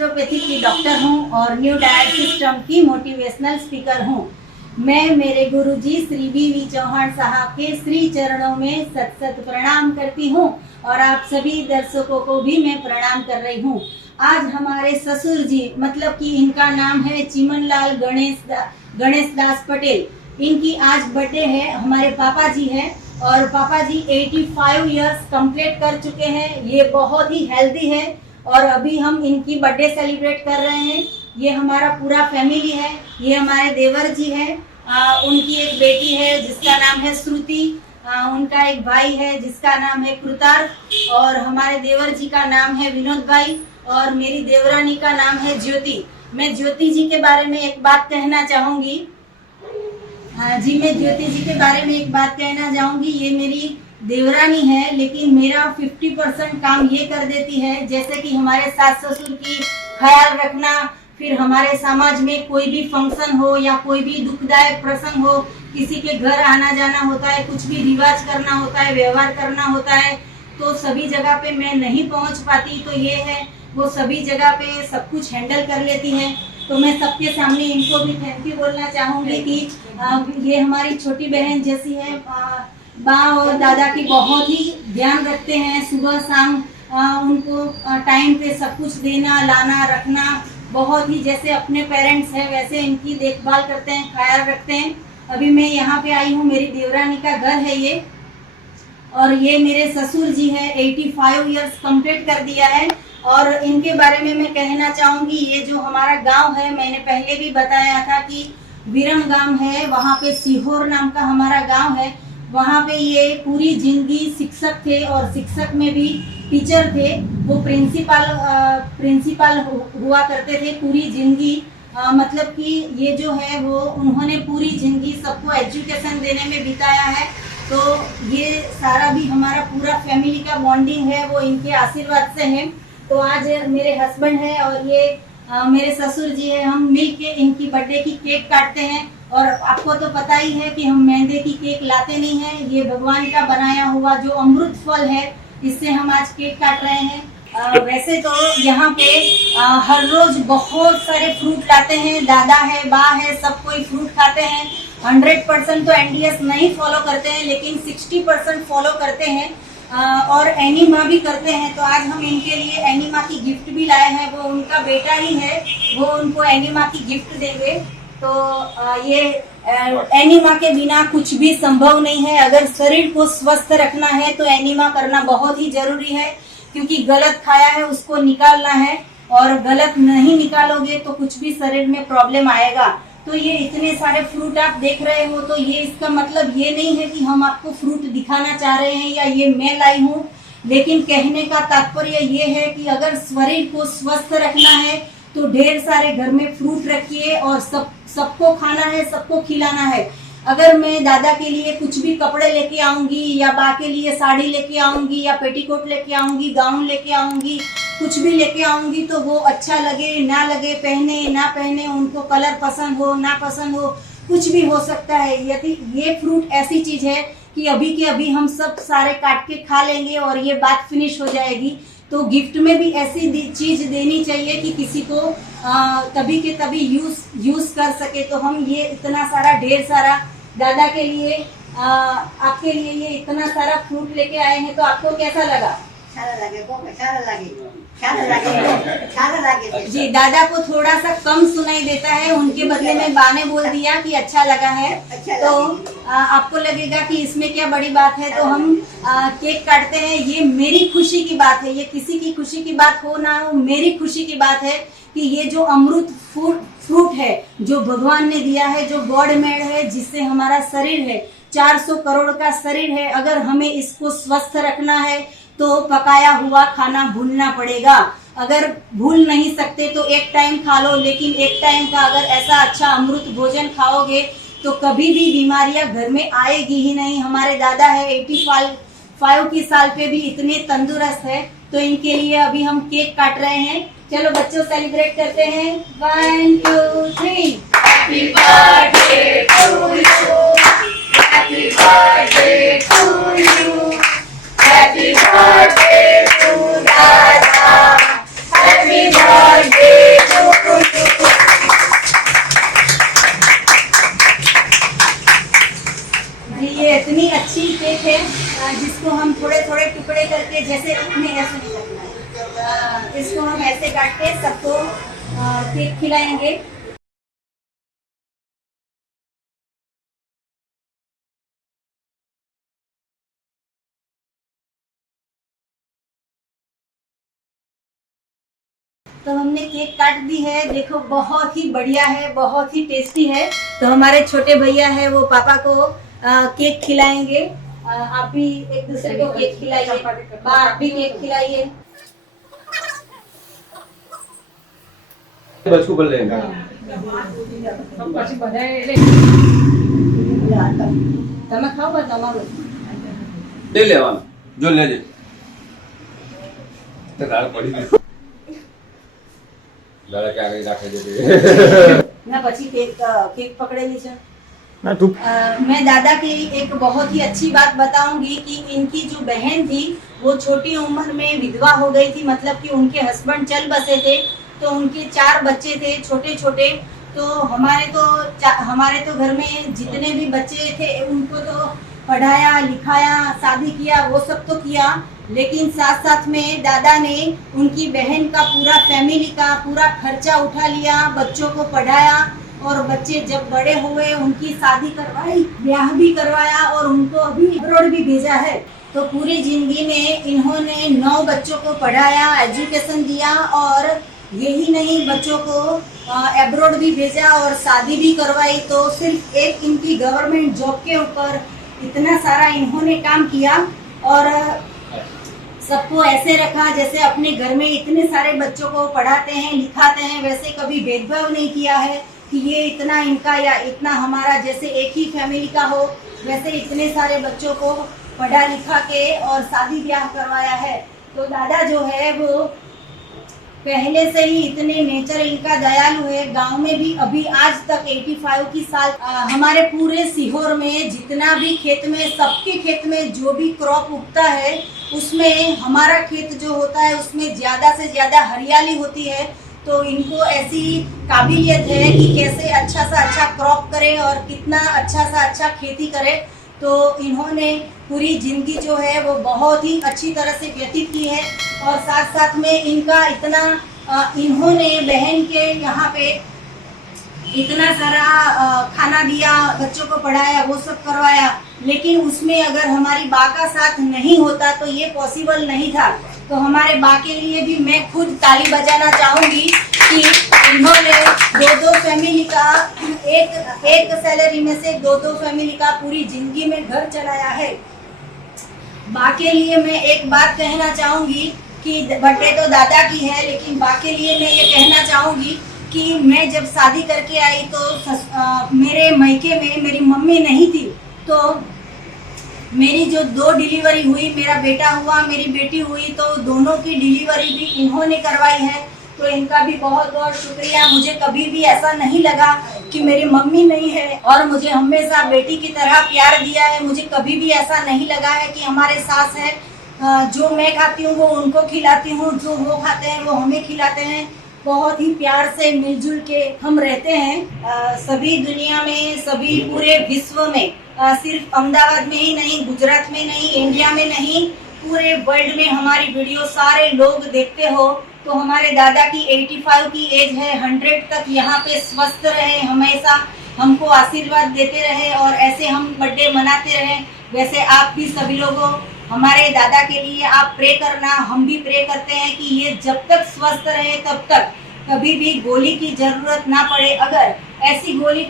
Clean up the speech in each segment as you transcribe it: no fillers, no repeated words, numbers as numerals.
Naturopathy की doctor हूँ और न्यू डाइट सिस्टम की मोटिवेशनल स्पीकर हूँ। मैं मेरे गुरुजी श्री वी चौहान साहब के श्री चरणों में सत सत प्रणाम करती हूँ और आप सभी दर्शकों को भी मैं प्रणाम कर रही हूँ। आज हमारे ससुर जी, मतलब कि इनका नाम है चिमनलाल गणेश दास पटेल, इनकी आज बर्थडे है। हमारे पापा जी हैं और पापा जी 85 इयर्स कंप्लीट कर चुके हैं। ये बहुत ही हेल्दी है और अभी हम इनकी बर्थडे सेलिब्रेट कर रहे हैं। ये हमारा पूरा फैमिली है। ये हमारे देवर जी हैं, उनकी एक बेटी है जिसका नाम है श्रुति, उनका एक भाई है जिसका नाम है कृतार्थ और हमारे देवर जी का नाम है विनोद भाई और मेरी देवरानी का नाम है ज्योति। मैं ज्योति जी के बारे में एक बात कहना चाहूँगी। मैं ज्योति जी के बारे में एक बात कहना चाहूँगी। ये मेरी देवरानी है, लेकिन मेरा 50% काम ये कर देती है, जैसे कि हमारे सास ससुर की ख्याल रखना, फिर हमारे समाज में कोई भी फंक्शन हो या कोई भी दुखदायक प्रसंग हो, किसी के घर आना जाना होता है, कुछ भी रिवाज करना होता है, व्यवहार करना होता है, तो सभी जगह पे मैं नहीं पहुंच पाती, तो ये है वो सभी जगह पे सब कुछ हैंडल कर लेती हैं। तो मैं सबके सामने इनको भी थैंक यू बोलना चाहूँगी कि ये हमारी छोटी बहन जैसी है। माँ और दादा की बहुत ही ध्यान रखते हैं, सुबह शाम उनको टाइम पे सब कुछ देना, लाना, रखना, बहुत ही जैसे अपने पेरेंट्स हैं वैसे इनकी देखभाल करते हैं, ख्याल रखते हैं। अभी मैं यहाँ पे आई हूँ, मेरी देवरानी का घर है ये, और ये मेरे ससुर जी हैं, 85 इयर्स कंप्लीट कर दिया है। और इनके बारे में मैं कहना चाहूँगी, ये जो हमारा गांव है, मैंने पहले भी बताया था कि विरम गांव है, वहाँ पे सीहोर नाम का हमारा गांव है। वहाँ पे ये पूरी जिंदगी शिक्षक थे और शिक्षक में भी टीचर थे। वो प्रिंसिपल हुआ करते थे पूरी जिंदगी। मतलब कि ये जो है वो उन्होंने पूरी जिंदगी सबको एजुकेशन देने में बिताया है। तो ये सारा भी हमारा पूरा फैमिली का बॉन्डिंग है वो इनके आशीर्वाद से है। तो आज मेरे हस्बैंड है और ये मेरे ससुर जी है, हम मिल के इनकी बर्थडे की केक काटते हैं। और आपको तो पता ही है कि हम मैदे की केक लाते नहीं हैं, ये भगवान का बनाया हुआ जो अमृत फल है, इससे हम आज केक काट रहे हैं। वैसे तो यहाँ पे हर रोज बहुत सारे फ्रूट लाते हैं, दादा है, बा है, सब कोई फ्रूट खाते हैं। 100% तो NDS नहीं फॉलो करते हैं, लेकिन 60% फॉलो करते हैं और एनिमा भी करते हैं। तो आज हम इनके लिए एनिमा की गिफ्ट भी लाए हैं। वो उनका बेटा ही है, वो उनको एनिमा की गिफ्ट देंगे। तो ये एनिमा के बिना कुछ भी संभव नहीं है। अगर शरीर को स्वस्थ रखना है तो एनिमा करना बहुत ही जरूरी है, क्योंकि गलत खाया है उसको निकालना है और गलत नहीं निकालोगे तो कुछ भी शरीर में प्रॉब्लम आएगा। तो ये इतने सारे फ्रूट आप देख रहे हो, तो ये इसका मतलब ये नहीं है कि हम आपको फ्रूट दिखाना चाह रहे हैं या ये मैं लाई हूँ, लेकिन कहने का तात्पर्य ये है कि अगर शरीर को स्वस्थ रखना है तो ढेर सारे घर में फ्रूट रखिए और सबको खाना है, सबको खिलाना है। अगर मैं दादा के लिए कुछ भी कपड़े लेके आऊंगी या बा के लिए साड़ी लेके आऊंगी या पेटीकोट लेके आऊंगी, गाउन लेके आऊंगी, कुछ भी लेके आऊंगी, तो वो अच्छा लगे ना लगे, पहने ना पहने, उनको कलर पसंद हो ना पसंद हो, कुछ भी हो सकता है। यदि ये फ्रूट ऐसी चीज है कि अभी के अभी हम सब सारे काट के खा लेंगे और ये बात फिनिश हो जाएगी। तो गिफ्ट में भी ऐसी चीज देनी चाहिए कि किसी को तभी के तभी यूज कर सके। तो हम ये इतना सारा ढेर सारा दादा के लिए आपके लिए ये इतना सारा फ्रूट लेके आए हैं। तो आपको कैसा लगा? जी, दादा को थोड़ा सा कम सुनाई देता है, उनके बदले में बा ने बोल दिया कि अच्छा लगा है। तो आपको लगेगा कि इसमें क्या बड़ी बात है। तो हम केक काटते हैं, ये मेरी खुशी की बात है, ये किसी की खुशी की बात हो ना हो, मेरी खुशी की बात है कि ये जो अमृत फ्रूट है जो भगवान ने दिया है, जो गॉड मेड है, जिससे हमारा शरीर है, 400 करोड़ का शरीर है, अगर हमें इसको स्वस्थ रखना है तो पकाया हुआ खाना भूलना पड़ेगा। अगर भूल नहीं सकते तो एक टाइम खा लो, लेकिन एक टाइम का अगर ऐसा अच्छा अमृत भोजन खाओगे तो कभी भी बीमारियां घर में आएगी ही नहीं। हमारे दादा है 85 की साल पे भी इतने तंदुरुस्त है। तो इनके लिए अभी हम केक काट रहे हैं। चलो बच्चों सेलिब्रेट करते हैं। 1 2 3। Happy birthday to you, happy birthday to you, happy birthday to दादा, हैप्पी बर्थडे केक है जिसको हम थोड़े थोड़े टुकड़े करके, जैसे इतने ऐसे नहीं रखना है, इसको हम ऐसे काट के सबको केक खिलाएंगे। तो हमने केक काट दी है, देखो बहुत ही बढ़िया है, बहुत ही टेस्टी है। तो हमारे छोटे भैया है वो पापा को केक खिलाएंगे। आप भी एक दूसरे को केक खिलाइए, आप भी केक खिलाइए। बस को बोल लेंगे તમે ખાઓ બસ તમારું ले लेवाना जो ले तो गाल पड़ी गई लाला क्या आगे रखे दे ना પછી केक पकड़ेली છે। ना तू मैं दादा की एक बहुत ही अच्छी बात बताऊंगी कि इनकी जो बहन थी वो छोटी उम्र में विधवा हो गई थी, मतलब कि उनके हस्बैंड चल बसे थे, तो उनके 4 बच्चे थे छोटे छोटे। तो हमारे तो घर में जितने भी बच्चे थे उनको तो पढ़ाया लिखाया, शादी किया, वो सब तो किया, लेकिन साथ साथ में दादा ने उनकी बहन का पूरा फैमिली का पूरा खर्चा उठा लिया, बच्चों को पढ़ाया, और बच्चे जब बड़े हुए उनकी शादी करवाई, ब्याह भी करवाया, और उनको अभी अब्रॉड भी भेजा है। तो पूरी जिंदगी में इन्होंने 9 बच्चों को पढ़ाया, एजुकेशन दिया, और यही नहीं बच्चों को अब्रॉड भी भेजा और शादी भी करवाई। तो सिर्फ एक इनकी गवर्नमेंट जॉब के ऊपर इतना सारा इन्होंने काम किया, और सबको ऐसे रखा जैसे अपने घर में इतने सारे बच्चों को पढ़ाते हैं लिखाते हैं, वैसे कभी भेदभाव नहीं किया है कि ये इतना इनका या इतना हमारा, जैसे एक ही फैमिली का हो वैसे इतने सारे बच्चों को पढ़ा लिखा के और शादी ब्याह करवाया है। तो दादा जो है वो पहले से ही इतने नेचर इनका दयालु है। गांव में भी अभी आज तक 85 की साल हमारे पूरे सीहोर में जितना भी खेत में, सबके खेत में जो भी क्रॉप उगता है उसमें हमारा खेत जो होता है उसमें ज्यादा से ज्यादा हरियाली होती है। तो इनको ऐसी काबिलियत है कि कैसे अच्छा सा अच्छा क्रॉप करे और कितना अच्छा सा अच्छा खेती करे। तो इन्होंने पूरी जिंदगी जो है वो बहुत ही अच्छी तरह से व्यतीत की है, और साथ साथ में इनका इतना इन्होंने बहन के यहाँ पे इतना सारा खाना दिया, बच्चों को पढ़ाया, वो सब करवाया, लेकिन उसमें अगर हमारी बा का साथ नहीं होता तो ये पॉसिबल नहीं था। तो हमारे बा के लिए भी मैं खुद ताली बजाना चाहूंगी कि इन्होंने 2-2 फैमिली का एक सैलरी में से 2-2 फैमिली का पूरी जिंदगी में घर चलाया है। बा के लिए मैं एक बात कहना चाहूंगी कि बर्थडे तो दादा की है, लेकिन बा के लिए मैं ये कहना चाहूंगी कि मैं जब शादी करके आई तो मेरे मायके में मेरी मम्मी नहीं थी। तो मेरी जो 2 डिलीवरी हुई, मेरा बेटा हुआ, मेरी बेटी हुई, तो दोनों की डिलीवरी भी इन्होंने करवाई है। तो इनका भी बहुत बहुत शुक्रिया। मुझे कभी भी ऐसा नहीं लगा कि मेरी मम्मी नहीं है, और मुझे हमेशा बेटी की तरह प्यार दिया है। मुझे कभी भी ऐसा नहीं लगा है कि हमारे सास है, जो मैं खाती हूँ वो उनको खिलाती हूँ, जो वो खाते हैं वो हमें खिलाते हैं। बहुत ही प्यार से मिलजुल के हम रहते हैं। सभी दुनिया में, सभी पूरे विश्व में, सिर्फ अहमदाबाद में ही नहीं, गुजरात में नहीं, इंडिया में नहीं, पूरे वर्ल्ड में हमारी वीडियो सारे लोग देखते हो। तो हमारे दादा की 85 की एज है, 100 तक यहाँ पे स्वस्थ रहे, हमेशा हमको आशीर्वाद देते रहे, और ऐसे हम बर्थडे मनाते रहे। वैसे आप भी सभी लोगों हमारे दादा के लिए आप प्रे करना, हम भी प्रे करते हैं कि ये जब तक स्वस्थ रहे तब तक कभी भी गोली की जरूरत ना पड़े। अगर ऐसी गोली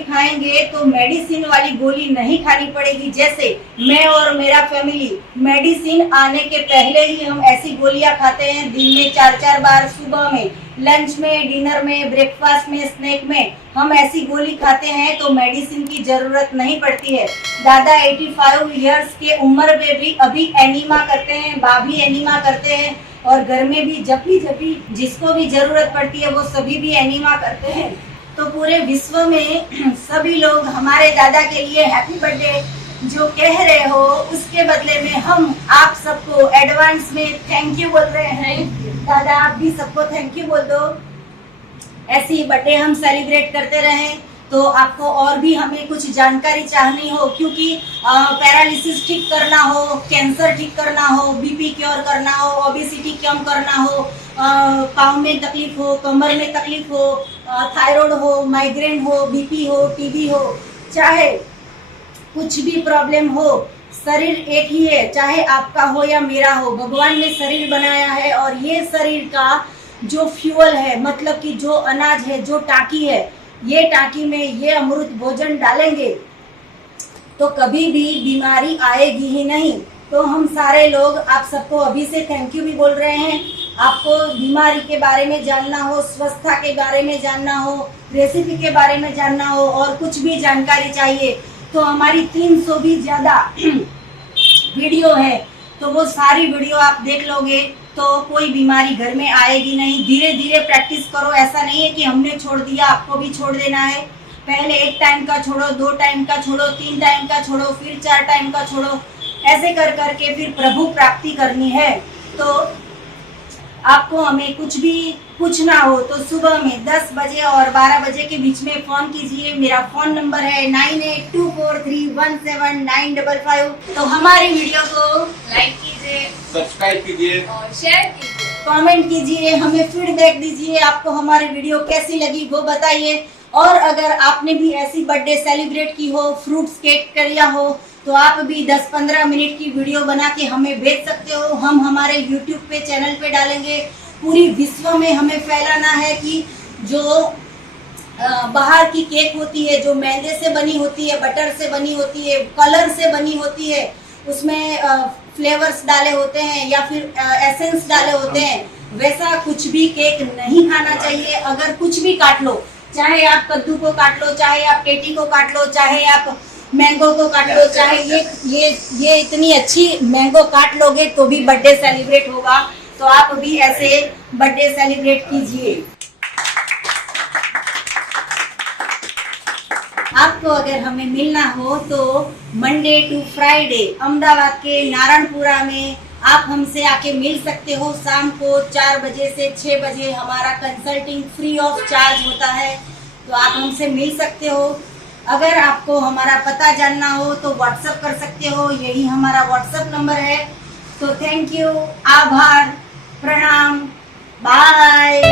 खाएंगे तो मेडिसिन वाली गोली नहीं खानी पड़ेगी। जैसे मैं और मेरा फैमिली मेडिसिन आने के पहले ही हम ऐसी गोलियां खाते हैं, दिन में 4-4 बार, सुबह में, लंच में, डिनर में, ब्रेकफास्ट में, स्नैक में हम ऐसी गोली खाते हैं, तो मेडिसिन की जरूरत नहीं पड़ती है। दादा 85 इयर्स के उम्र में भी अभी एनीमा करते हैं, बा भी एनीमा करते हैं, और घर में भी जब भी जिसको भी जरूरत पड़ती है वो सभी भी एनीमा करते हैं। तो पूरे विश्व में सभी लोग हमारे दादा के लिए हैप्पी बर्थडे जो कह रहे हो, उसके बदले में हम आप सबको एडवांस में थैंक यू बोल रहे हैं। दादा आप भी सबको थैंक यू बोल दो। ऐसे ही बर्थडे हम सेलिब्रेट करते रहें। तो आपको और भी हमें कुछ जानकारी चाहनी हो, क्योंकि पैरालिसिस ठीक करना हो, कैंसर ठीक करना हो, बीपी क्योर करना हो, ओबेसिटी कम करना हो, पाँव में तकलीफ हो, कमर में तकलीफ हो, थायराइड हो, माइग्रेन हो, बीपी हो, टीबी हो, चाहे कुछ भी प्रॉब्लम हो, शरीर एक ही है, चाहे आपका हो या मेरा हो, भगवान ने शरीर बनाया है और ये शरीर का जो फ्यूल है, मतलब कि जो अनाज है, जो टाकी है, ये टाकी में ये अमृत भोजन डालेंगे तो कभी भी बीमारी आएगी ही नहीं। तो हम सारे लोग आप सबको अभी से थैंक यू भी बोल रहे हैं। आपको बीमारी के बारे में जानना हो, स्वस्थता के बारे में जानना हो, रेसिपी के बारे में जानना हो और कुछ भी जानकारी चाहिए तो हमारी 300 भी ज़्यादा वीडियो है, तो वो सारी वीडियो आप देख लोगे तो कोई बीमारी घर में आएगी नहीं। धीरे धीरे प्रैक्टिस करो, ऐसा नहीं है कि हमने छोड़ दिया आपको भी छोड़ देना है। पहले 1 टाइम का छोड़ो, 2 टाइम का छोड़ो, 3 टाइम का छोड़ो, फिर 4 टाइम का छोड़ो, ऐसे कर करके फिर प्रभु प्राप्ति करनी है। तो आपको हमें कुछ भी पूछना हो तो सुबह में 10 बजे और 12 बजे के बीच में फोन कीजिए। मेरा फोन नंबर है 9824317955। तो हमारी वीडियो को लाइक कीजिए, सब्सक्राइब कीजिए और शेयर कीजिए। कमेंट कीजिए, हमें फीडबैक दीजिए, आपको हमारी वीडियो कैसी लगी वो बताइए। और अगर आपने भी ऐसी बर्थडे सेलिब्रेट की हो, फ्रूट्स केक किया हो, तो आप भी 10-15 मिनट की वीडियो बना के हमें भेज सकते हो। हम हमारे YouTube पे चैनल पे डालेंगे। पूरी विश्व में हमें फैलाना है कि जो बाहर की केक होती है, जो मैदे से बनी होती है, बटर से बनी होती है, कलर से बनी होती है, उसमें फ्लेवर्स डाले होते हैं या फिर एसेंस डाले होते हैं, वैसा कुछ भी केक नहीं खाना चाहिए। अगर कुछ भी काट लो, चाहे आप कद्दू को काट लो, चाहे आप केटी को काट लो, चाहे आप मैंगो को काट लो, चाहे ये इतनी अच्छी मैंगो काट लोगे तो भी बर्थडे सेलिब्रेट होगा। तो आप भी ऐसे बर्थडे सेलिब्रेट कीजिए। आपको अगर हमें मिलना हो तो मंडे टू फ्राइडे अहमदाबाद के नारायणपुरा में आप हमसे आके मिल सकते हो। शाम को 4 बजे से 6 बजे हमारा कंसल्टिंग फ्री ऑफ चार्ज होता है, तो आप हमसे मिल सकते हो। अगर आपको हमारा पता जानना हो तो व्हाट्सएप कर सकते हो, यही हमारा व्हाट्सएप नंबर है। तो थैंक यू, आभार, प्रणाम, बाय।